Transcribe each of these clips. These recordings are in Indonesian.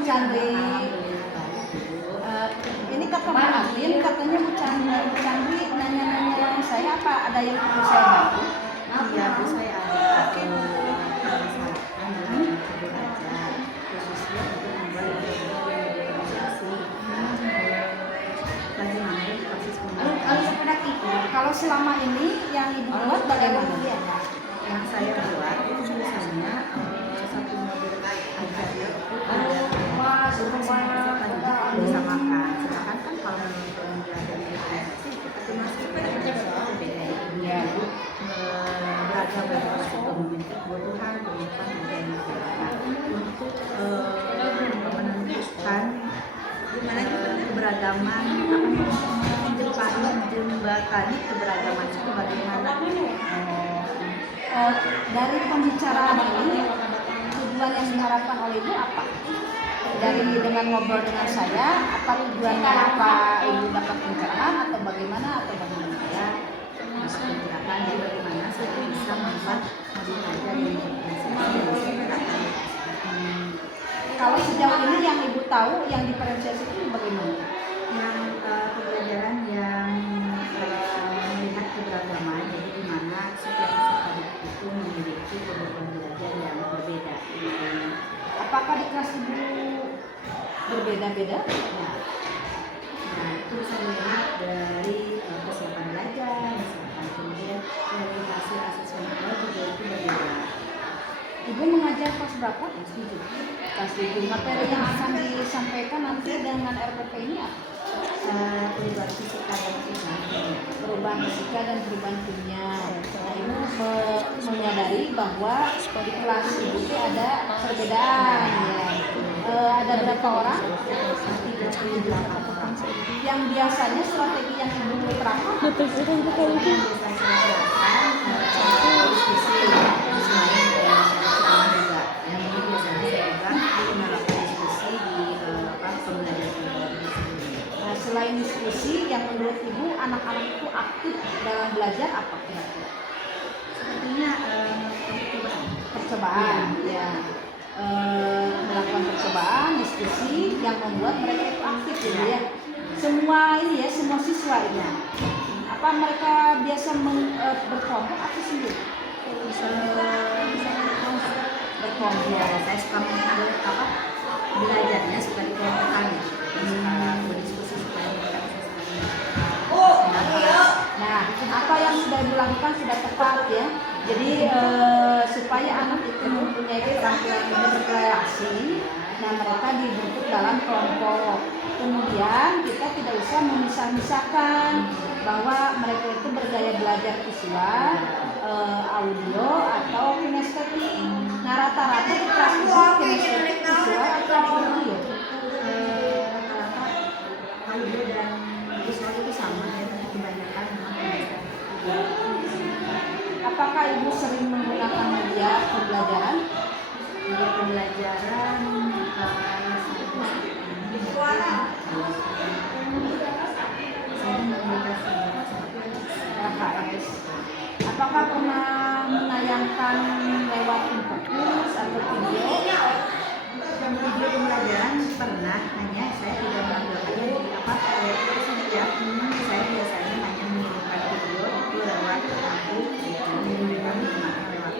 Bu Chandri? Ini kata Pak Adin, katanya Bu Chandri nanya-nanya saya apa ada yang perlu saya bantu? Iya, Bu, saya ada permasalahan dalam belajar, khususnya untuk membuat organisasi. Bagaimana proses pembuatan? Kalau selama ini yang Ibu buat bagaimana? Yang saya buat itu misalnya satu model ajar itu ada disamakan. Sedangkan kan kalau belajar organisasi kita masih beda ya. Beragam memiliki kebutuhan dan untuk menentukan keberagaman menjembatani keberagaman itu bagaimana. Dari pembicaraan ini tujuan yang diharapkan oleh Ibu apa? Dari dengan ngobrol dengan saya, apa tujuannya, apa Ibu dapat pencerahan atau bagaimana ya? Pencerahan jadi bagaimana saya bisa membuat belajar di Kalau sejauh ini yang Ibu tahu yang diferensiasi itu bagaimana? Yang pembelajaran yang melihat keberagaman, jadi di mana setiap peserta itu memiliki kebutuhan belajar yang berbeda. Apakah di kelas Ibu berbeda-beda? Ya. Nah, itu bisa dilihat dari kesiapan belajar, misalkan kemudian verifikasi asesmen juga itu berbeda. Ibu mengajar kelas berapa? Kelas 7. Kelas 7. Materi yang akan disampaikan nanti dengan RPP ini apa? Perubahan fisika dan kimia. Perubahan fisika dan perubahan kimia. Nah, Ibu menyadari bahwa di kelas Ibu ada perbedaan ya. Ada berapa orang? 38 orang. Yang biasanya strategi yang Ibu terapkan selain diskusi, yang menurut Ibu anak-anak itu aktif dalam belajar apa kira-kira? Sepertinya percobaan, ya. Melakukan percobaan, diskusi yang membuat mereka itu aktif gitu ya. Semua ini ya, semua siswa ini. Apa mereka biasa berkelompok atau sendiri? berkelompok. Saya suka mengambil belajarnya suka dikelompokkan ya. Berdiskusi supaya mereka bisa saling. Nah, apa yang sudah dilakukan sudah tepat ya. Jadi supaya anak itu mempunyai keterampilan berkreasi, nah mereka dibentuk dalam kelompok. Kemudian kita tidak usah memisah-misahkan bahwa mereka itu bergaya belajar visual, audio atau kinestetik. Nah rata-rata di kelas itu kinestetik visual atau audio. Rata-rata audio dan visual itu sama ya, kebanyakan Apakah Ibu sering menggunakan media pembelajaran? Media pembelajaran LHS. Apakah pernah menayangkan lewat Infocus atau video? Video pembelajaran pernah, hanya saya tidak mengambilkannya di ya. Saya biasanya hanya mengirimkan video itu lewat aku, mengirimkan lewat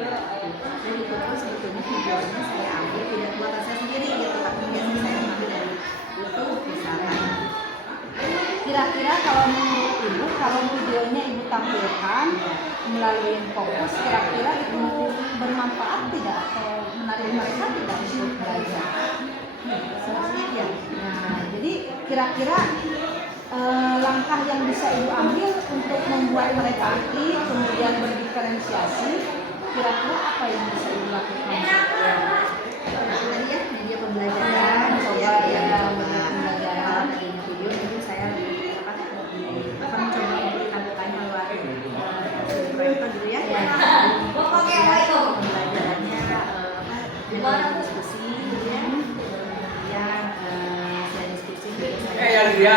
dan itu pun sebetulnya videonya saya ambil tidak buat saya sendiri gitu, tapi biasanya saya ambil dari YouTube misalkan. Kira-kira kalau menurut Ibu, kalau videonya Ibu tampilkan melalui Infocus, kira-kira itu bermanfaat tidak atau menarik mereka tidak untuk belajar? Sebenarnya Nah, jadi kira-kira langkah yang bisa Ibu ambil untuk membuat mereka aktif, kemudian berdiferensiasi, kira-kira apa yang bisa Ibu lakukan? Tadi ya media pembelajaran, Coba ya media pembelajaran pembelajaran. dari video itu saya akan mencoba memberikan tanya lewat proyektor dulu ya. Pembelajarannya dengan diskusi gitu ya. Kemudian saya diskusi Ya dia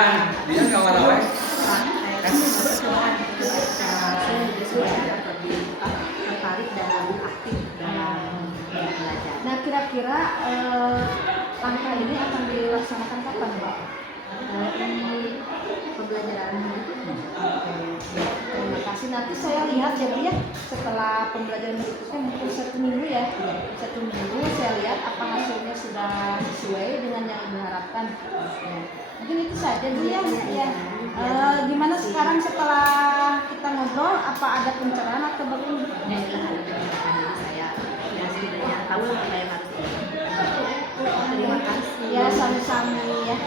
kawan apa? tertarik dan lebih aktif dalam belajar. Nah kira-kira langkah ini akan dilaksanakan kapan, Mbak? Di pembelajaran berikutnya. Terima kasih. Nanti saya lihat jadi ya setelah pembelajaran berikutnya mungkin 1 minggu ya. 1 minggu saya lihat apa hasilnya sudah sesuai dengan yang diharapkan. Ya. Mungkin itu saja dulu ya. Ya. Gimana sekarang setelah kita ngobrol? Apa ada pencerahan atau bagaimana? Ya itulah ada pencerahan, jadi saya ya setidaknya tahu apa yang harus dilakukan. Terima kasih. Ya sami-sami ya.